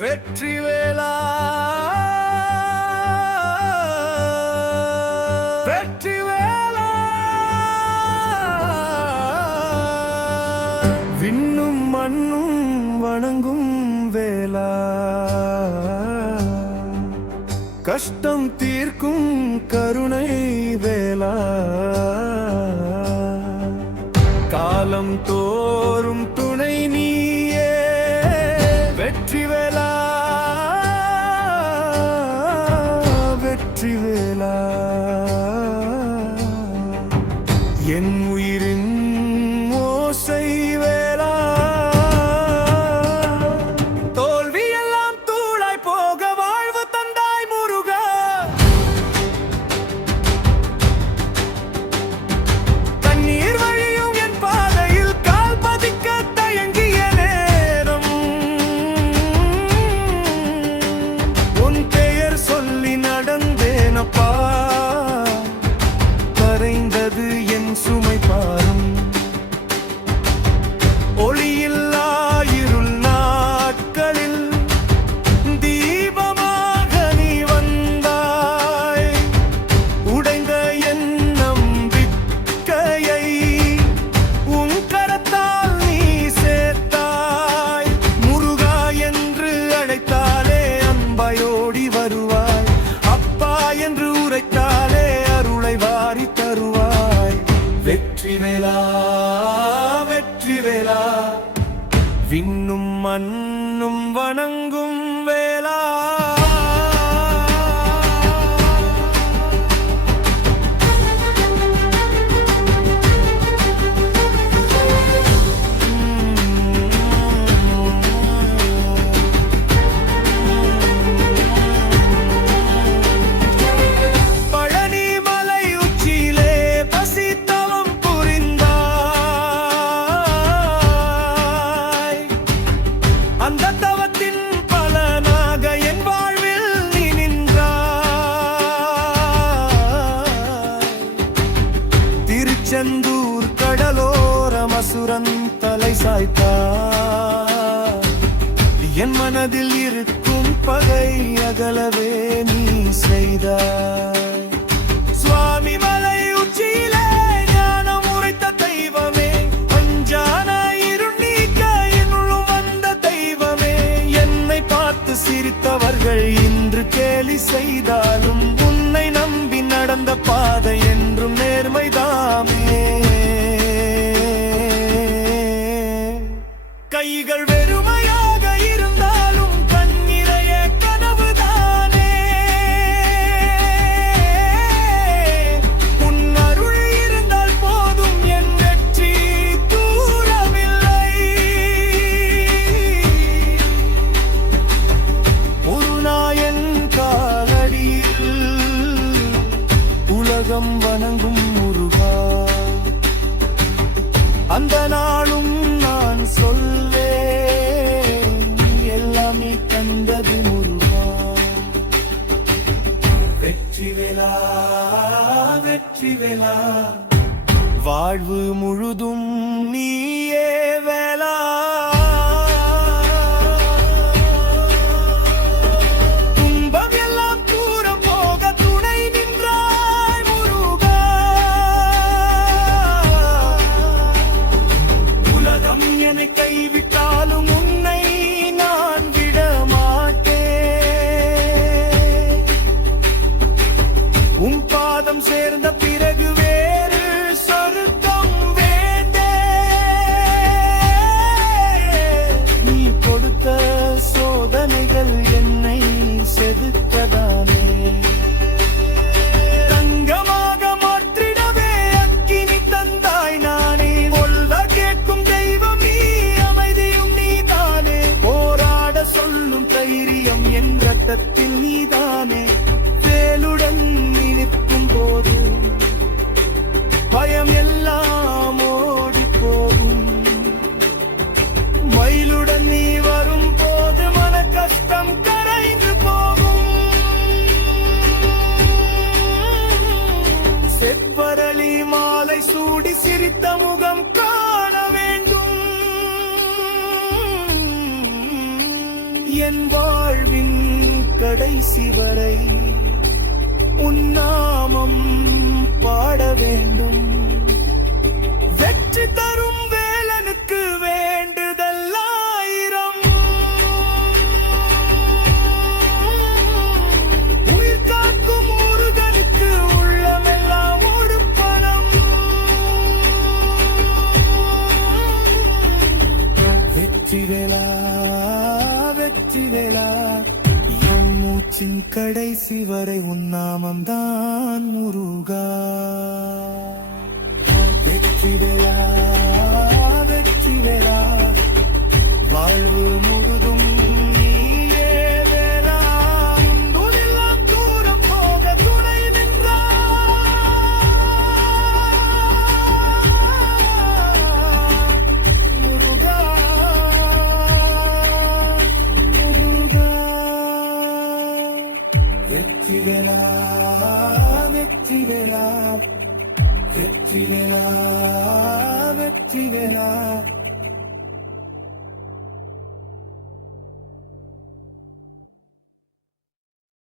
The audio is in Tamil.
வெற்றிவேலா வெற்றிவேலா விண்ணும் மண்ணும் வணங்கும் வேலா கஷ்டம் தீர்க்கும் கருணை வேலா காலம் தோறும் துணை நீயே வெற்றிவேலா வெற்றிவேலா என் உயிரின் ஓசை வேலா தோல்வியெல்லாம் தூளாய் போக வாழ்வு தந்தாய் முருகா தண்ணீர் வழியும் என் பாதையில் கால் பதிக்க தயங்கிய நேரம் உன் பெயர் சொல்லி நடந்தேனப்பா கரைந்தது என் சுமை பாரும் ஒளியில்லா இருள் நாட்களில் தீபமாக நீ வந்தாய் உடைந்த என் நம்பிக்கையை உன் கரத்தால் நீ சேர்த்தாய் முருகா என்று அழைத்தாலே அம்பாயோடி வருவாய் அப்பா என்று உரைத்தாலே அருளை வாரி தருவாய் வெற்றிவேலா வெற்றிவேலா விண்ணும் மண்ணும் வணங்கும் வேலா பழனி மலை உச்சியிலே பசித்தவம் புரிந்தாய் அந்த தவத்தின் பலனாக என் வாழ்வில் நீ நின்றாய் திருச்செந்தூர் கடலோர மசுரன் தலை சாய்த்தாய் என் மனதில் இருக்கும் பகை அகலவே நீ செய்தாய் சுவாமி மலை உச்சியிலே ஞானம் உரைத்த தெய்வமே அஞ்சான இருள் நீக்க என்னுள்ளும் வந்த தெய்வமே என்னை பார்த்து சிரித்தவர்கள் இன்று கேலி செய்தாலும் உன்னை நம்பி நடந்த பாதை என்றும் நேர்மைதாமே கைகள் வெறுமையாக இருந்தாலும் கண்ணிறைய கனவுதானே உன் அருள் இருந்தால் போதும் என் வெற்றி தூரமில்லை ஒரு நாயன் காலடியில் உலகம் வணங்கும் முருகா அந்த நாளும் நான் சொல்வேன் எல்லாமே கண்டது முருகா வெற்றிவேலா வெற்றிவேலா வாழ்வு முழுதும் நீயே வேலா துன்பம் எல்லாம் தூர போக துணை நின்றாய் முருகா உலகம் என்னை கைவிட்டாலும் உன்னை நான் விட மாட்டேன் உன் பாதம் சேர்ந்த பிறகு வேறு சொர்க்கம் வேண்டே நீ கொடுத்த சோதனைகள் என்னை செதுக்கதானே தங்கமாக மாற்றிடவே அக்கினி தந்தாய் நானே கொல்ல கேட்கும் தெய்வம் நீ அமைதியும் நீதானே போராட சொல்லும் தைரியம் என் ரத்தத்தில் நீதானே வேலுடன் நீ நிற்கும் போது பயம் எல்லாம் ஓடி போகும் மயிலுடன் நீ வரும் போது மன கஷ்டம் கரைந்து போகும் செப்பரளி மாலை சூடி சிரித்த முகம் காண வேண்டும் என் வாழ்வின் கடைசி வரை உன் நாமம் பாட வேண்டும். வெற்றி தரும் வேலனுக்கு வேண்டுதல் ஆயிரம். உயிர் காக்கும் முருகனுக்கு உள்ளமெல்லாம் ஒரு பணம். வெற்றி வேலா வெற்றி வேலா, என் மூச்சின் கடைசி வரை உன் நாமம்தான் முருகா. வெற்றி வேலா வெற்றி வேலா, வாழ்வு முழுதும் நீயே வேலா. துணிலாம் தூரம் போக துணை நின்றாய் முருகா. முருகா வெற்றி வேலா வெற்றி வேலா, வெற்றி வேலா வெற்றி வேலா.